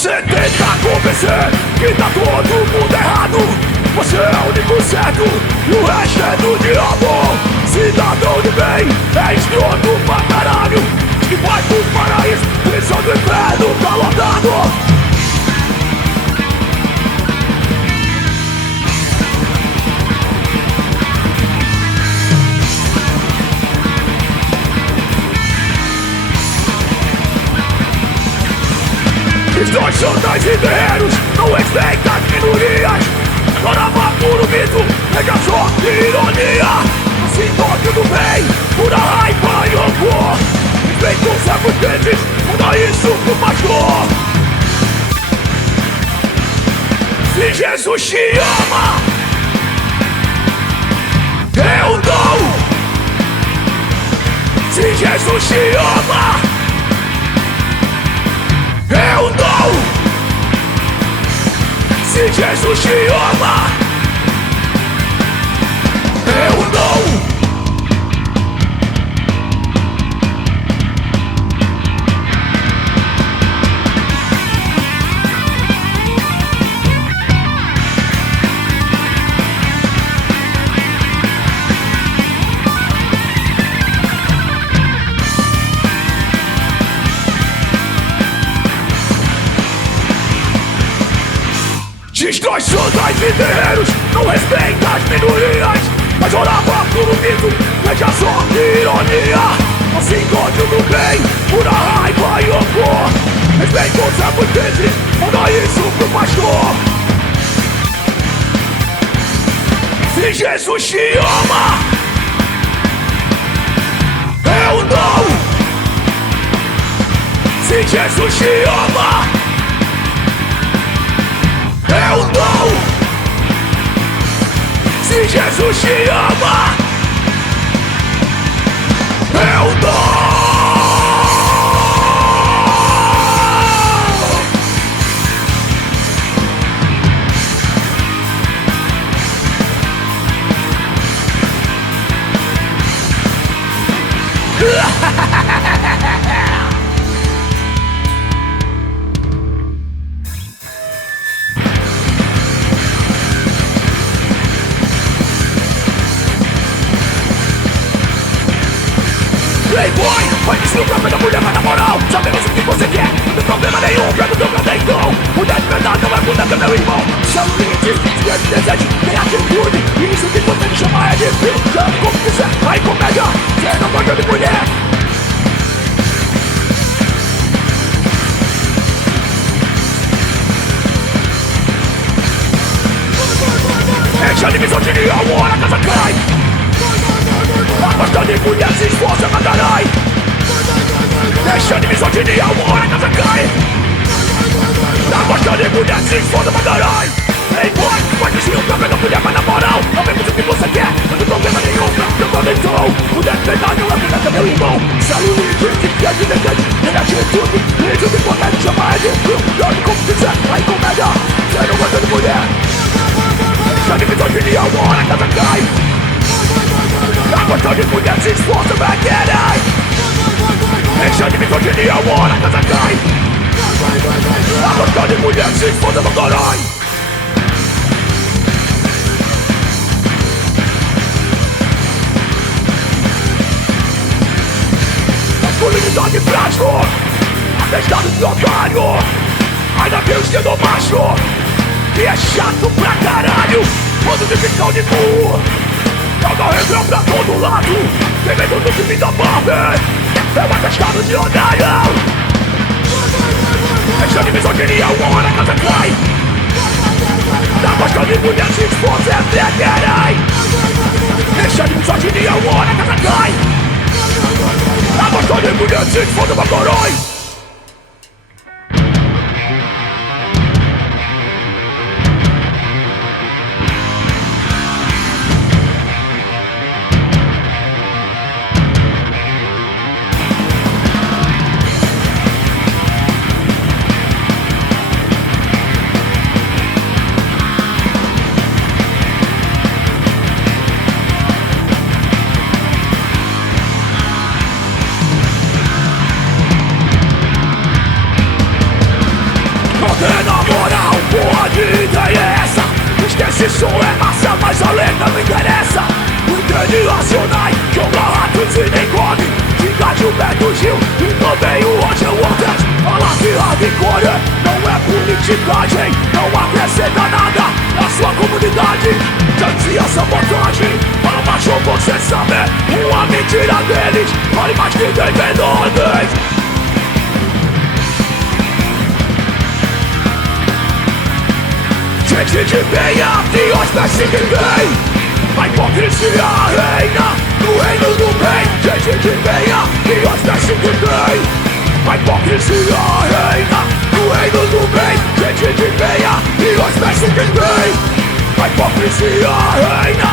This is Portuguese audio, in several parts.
Você tenta convencer que tá todo mundo errado. Você é o único certo e o resto é do diabo. Cidadão de bem, é escroto pra caralho. Que vai pro paraíso, prisão do inferno tá lotado. Extorsionais e guerreiros não respeitam as minorias. Chorava puro mito, nega só de ironia. Assim todo bem, pura raiva e rancor. Respeito os sacrifícios, manda isso pro pastor. Se Jesus te ama, eu não. Se Jesus te ama, eu não. Se Jesus te ama, eu não. Destrói santas e guerreiros, não respeita as minorias. Mas orava puro mito, veja só que ironia. Assim gosto do bem, pura raiva e rancor. Respeito os sacrifícios, manda isso pro pastor. Se Jesus te ama, eu não. Se Jesus te ama, eu não. Se Jesus te ama, eu não. Playboy, vai deslumbrar pela mulher, mas na moral sabemos o que você quer, não tem problema nenhum, pega o teu cadê mulher de verdade não é bunda, meu irmão. São limites, se é de desejo, tem atitude. E isso que você me chama é de filme. Chame como quiser, aí comédia, você não gosta de mulher. Deixa a misoginia, uma hora a casa cai. A pasta de mulher se esforça pra caralho. Deixa de misoginia, uma hora a casa cai. A pasta de mulher se esforça pra caralho. Ei boy, vai deslumbrar pela mulher, mas na moral sabemos o que você quer, não tem problema nenhum, eu convenção. Mulher de verdade não é verdade, meu irmão. Salute, que é de desejo, tem atitude. Isso que você me chama é de filme. Chame como quiser, aí comédia, você não gosta de mulher. Deixa de misoginia, uma hora a casa cai. A questão de mulher se esforça pra caralho. Deixa de misoginia, uma hora a casa cai. A questão de mulher se esforça pra caralho. Masculinidade frágil, atestado de otário. Ainda tem o esquerdo macho, que é chato pra caralho. Quando de questão de burro, joga regra pra todo lado. Tem medo do filme da Barbie, é um atestado de otário. Deixa de misoginia, uma hora a casa cai. Na pasta de mulher se esforça é pra caralho. Deixa de misoginia, uma hora a casa cai. Na pasta de mulher se esforça pra caralho. Esse som é massa, mas a letra não interessa. Entende racionais, joga ratos e nem come. Diga Gilberto Gil e também o Roger Waters. Fala que hardcore não é politicagem, não acrescenta nada na sua comunidade. Tantia sabotagem, para baixo você sabe. Uma mentira deles, vale mais que 10 menores. Gente de bem, a pior espécie que tem. A hipocrisia reina no reino do bem. Gente de bem, a pior espécie que tem. A hipocrisia reina no reino do bem. Gente de bem, a pior espécie que tem. A hipocrisia reina.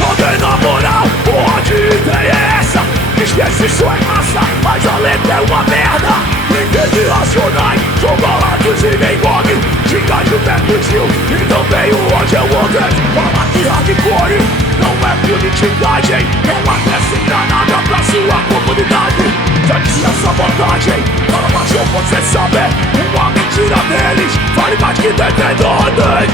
Não tem na moral, porra de ideia é essa? Esquece, isso é massa, mas a letra é uma merda. Entende racionais, joga ratos e nem come. Diga Gilberto Gil e também o Roger Waters. Fala que hardcore não é politicagem, não acrescenta nada pra sua comunidade. Tantia sabotagem, para baixo você sabe. Uma mentira deles, vale mais que 10 menores.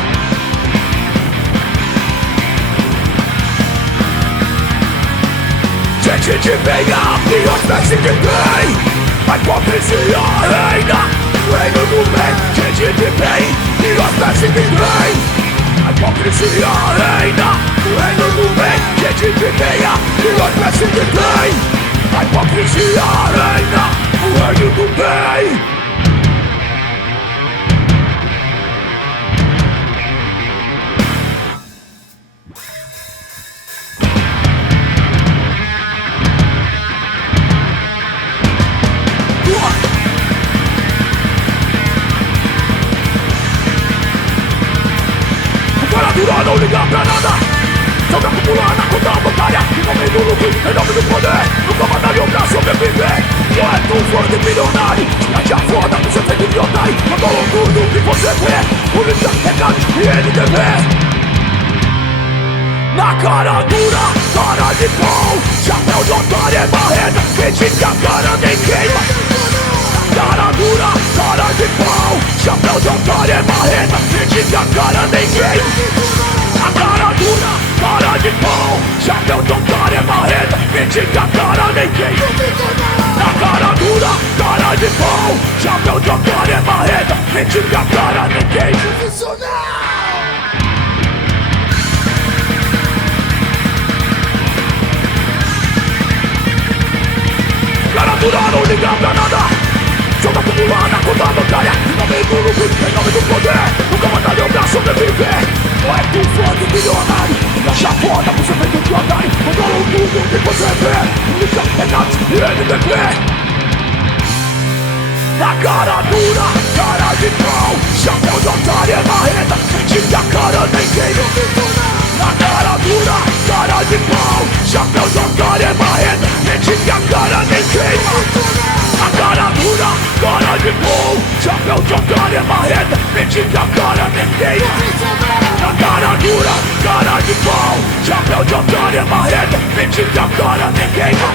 Gente de bem, a pior espécie que tem. A hipocrisia reina no reino do bem. Gente de bem, pior espécie que tem. A hipocrisia reina no reino do bem. Gente de bem, a pior espécie que tem. A hipocrisia reina no reino do bem. Não liga pra nada, joga acumular na conta bancária. Em nome do lucro, em nome do poder, nunca batalhou pra sobreviver. Não é tu for de milionário, te a foda pro seu feito de otário. Controlam tudo que você vê, polícia, recados e NDB. Na cara dura, cara de pau, chapéu de otário é marreta, quem te a cara nem queima. Cara dura, cara de pau, chapéu de otário é marreta, quem te a cara nem queima. A cara dura, cara de pau, chapéu de otário é marreta, mentira, cara nem queima. A cara dura, cara de pau, chapéu de otário é marreta, mentira, cara nem queima. Cara dura, não liga pra nada, joga acumular na conta bancária. Em nome do lucro, em nome do poder, nunca batalhou pra sobreviver. Não é tu for de milionário, te acha foda por ser feito de otário. Controlam tudo que você vê, polícia, recados e NDB. Na cara dura, cara de pau, chapéu de otário é marreta, mentira, cara nem queima. Na cara dura, cara de pau, chapéu de otário é marreta, mentira, cara nem queima. A cara dura, cara de pau, chapéu de otário é marreta, mentira, cara nem queima. A cara dura, cara de pau, chapéu de otário é marreta, mentira, cara nem queima.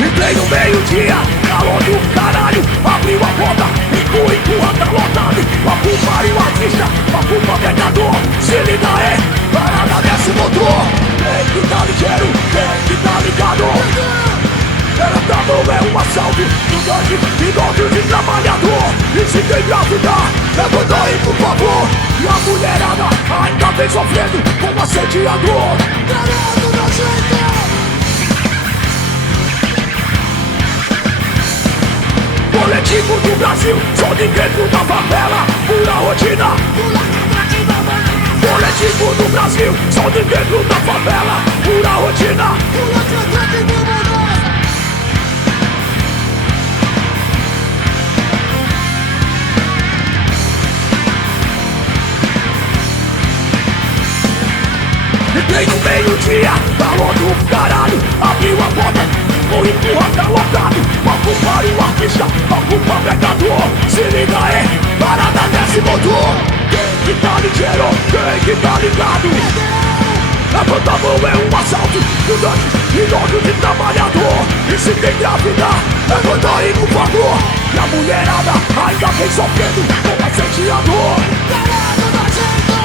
Entrei no meio-dia, calor do caralho, abriu a porta, empurra, tá lotado. Papo para o artista, papo pra vendedor, se liga aí, parada desce o motor. Tem que tá ligeiro, tem que tá ligado. Ela tá bom, é um assalto, gigante, igual de trabalhador. E se tem grávida, levanta aí por favor. E a mulherada ainda vem sofrendo com assediador. Caralho, não jeito. Coletivo do Brasil, só de dentro da favela, pura rotina. Coletivo do Brasil, só de dentro da favela, pura rotina. Entrei no meio-dia, calor do caralho. Abriu a porta, vou empurrar, tá lotado. Palco para o artista, palco pra pecador. Se liga aí, parada desse motor. Quem que tá ligeiro, quem que tá ligado? Levanta a mão, é um assalto. Estudantes, idosos e trabalhador. E se tem grávida, levanta aí por favor. E a mulherada ainda vem sofrendo, não vai sentir a dor. Caralho, dá jeito.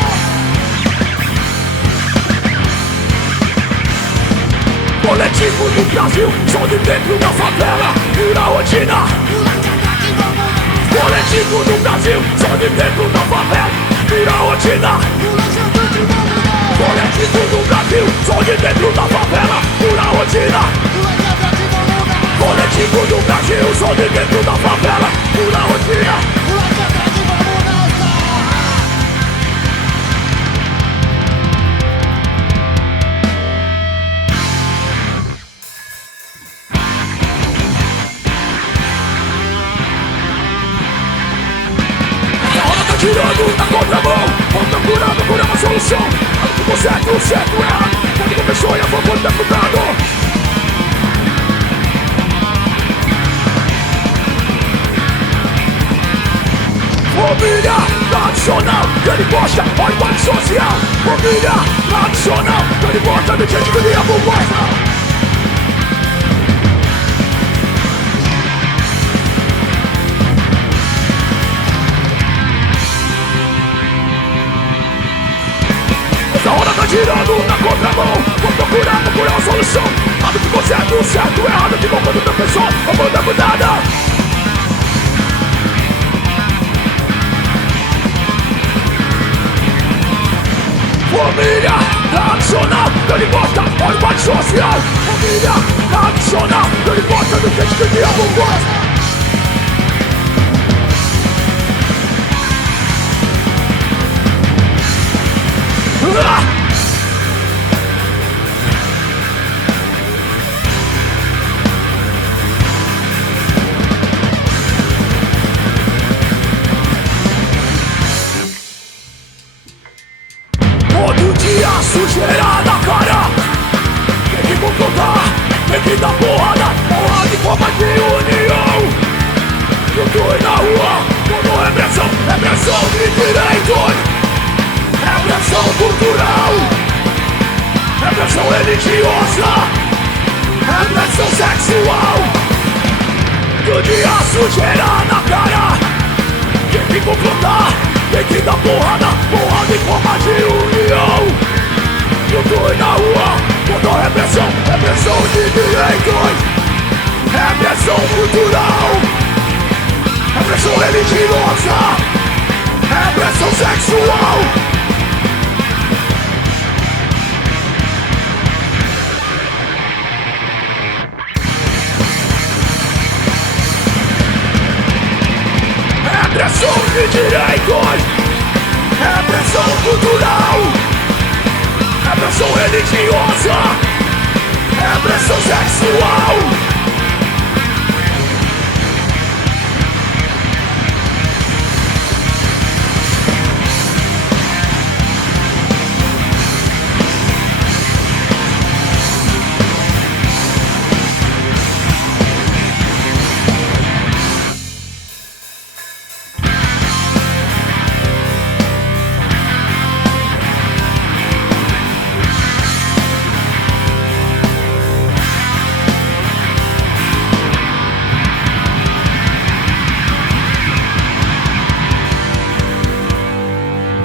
Coletivo do Brasil, só de dentro da favela, pura rotina. Coletivo do Brasil, só de dentro da favela, pura rotina. Coletivo do Brasil, só de dentro da favela, pura rotina. Coletivo do Brasil, só de dentro da favela, pura rotina. Tirando na contramão, vou procurando por uma solução. O certo, o certo, o errado, onde começou e a favor do deputado. Família tradicional, que ele gosta, olha o impacto social. Família tradicional, que ele gosta de gente que lhe abogosta. Tirando na contramão, vou procurando por uma solução. Nada ficou certo, certo, errado, ficou quando outra pessoa, vou dar mudada. Família tradicional, que ele gosta, olha o impacto social. Família tradicional, que ele gosta de gente que diabo gosta. Sujeira na cara, tem que confrontar, tem que dar porrada, porra de forma de união. Eu tô aí na rua, como repressão, repressão de direitos, repressão cultural, repressão religiosa, repressão sexual. Todo dia sujeira na cara, tem que confrontar, tem que dar porrada, porra de forma de união. Eu tô aí na rua, contra a repressão, repressão de direitos, repressão cultural, repressão religiosa, repressão sexual. Repressão de direitos, repressão cultural, repressão religiosa, repressão sexual.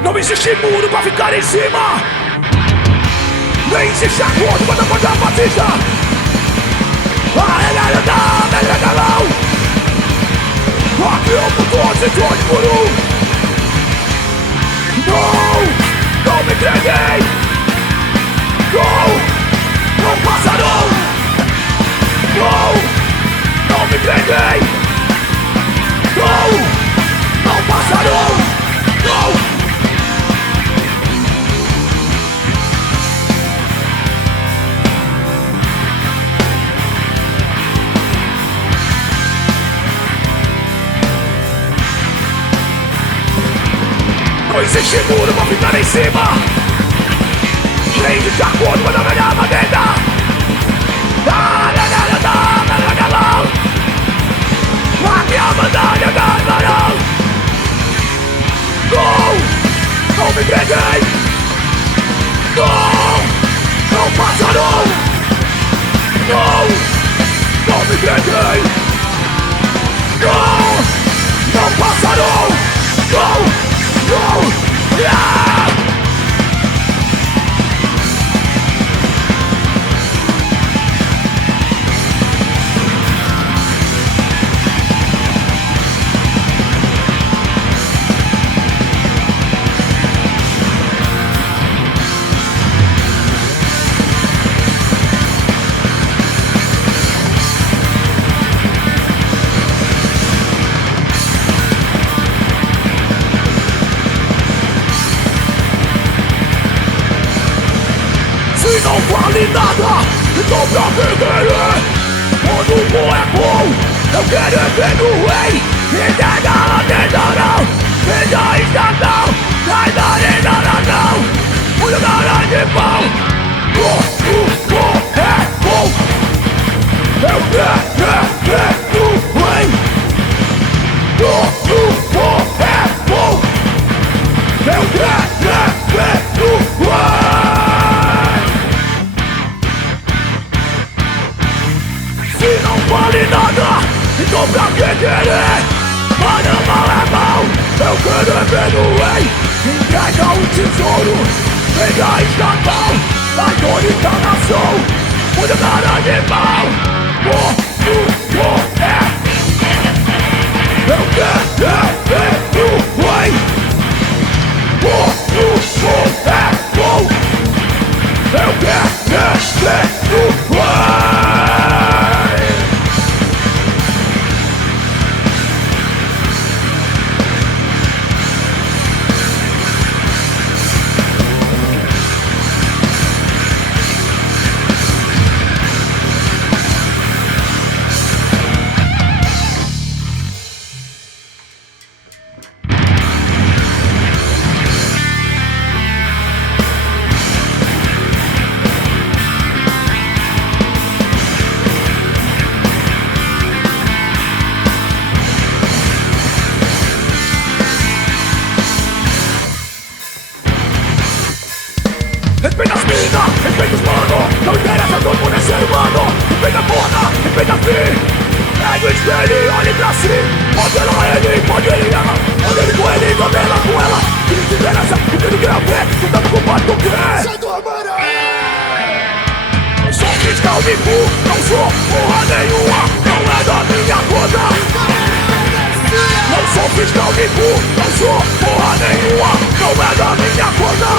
Não existe muro pra ficar em cima, nem existe acordo pra dar a batista. Aqui eu por todos e todos por um. Não me entreguei. Não passarão. Não me entreguei. Não passarão. Não existe muro pra ficar em cima, Nem de acordo com a minha maneira. A minha batalha ganhará. Não me entreguei. Não passarão. Não me entreguei. Não passarão. Yeah! Se não vale nada, então pra que querer? Quando o bom é bom, eu quero é ver no rei. E nega a tentação, e da estação, sai da arena não. O lugar é de pau. É bom. Eu quero é ver no rei. O bom é bom. Eu quero é ver no rei. Se não vale nada, então pra que querer? Mas não mal é mal, eu quero é ver no rei. Entrega o tesouro, vem da estatal, da bonita nação, onde o cara de mal. Eu quero é ver no rei. É bom. Eu quero é ver no rei. Respeita as minas, respeita os mano. Não interessa, todo mundo é ser humano. Respeita a porra, respeita a fim. Pega o espelho e olhe pra si. Pode ela, ele, pode ele, ela. Pode ele com ele, também ela com ela. Que não te interessa, o que não quer ver. Tu tá preocupado com o quê? Sai do armário. Sou fiscal de cu, não sou porra nenhuma. Não é da minha conta. Não sou fiscal de cu, não sou porra nenhuma. Não é da minha conta.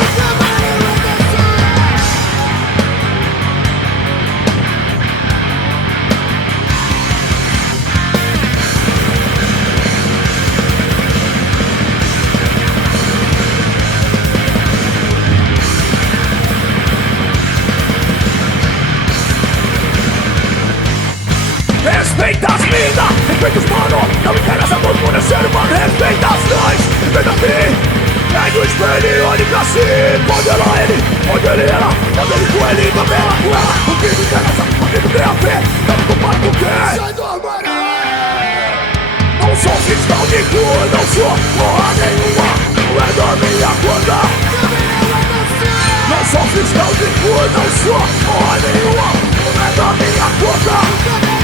Respeita as minas, respeita os mano. Não interessa, todo mundo é ser humano. Respeita as nós, respeita a mim. Pega o espelho e olhe pra si. Pode ela, ele, pode ele, ela. Pode ele com ele, também ela com ela. O que não interessa, o que não tem a ver. Tá preocupado com o quê? Sai do armário. Não sou fiscal de cu, não sou porra nenhuma. Não é da minha conta. Não sou fiscal de cu, não sou porra nenhuma. Não é da minha conta.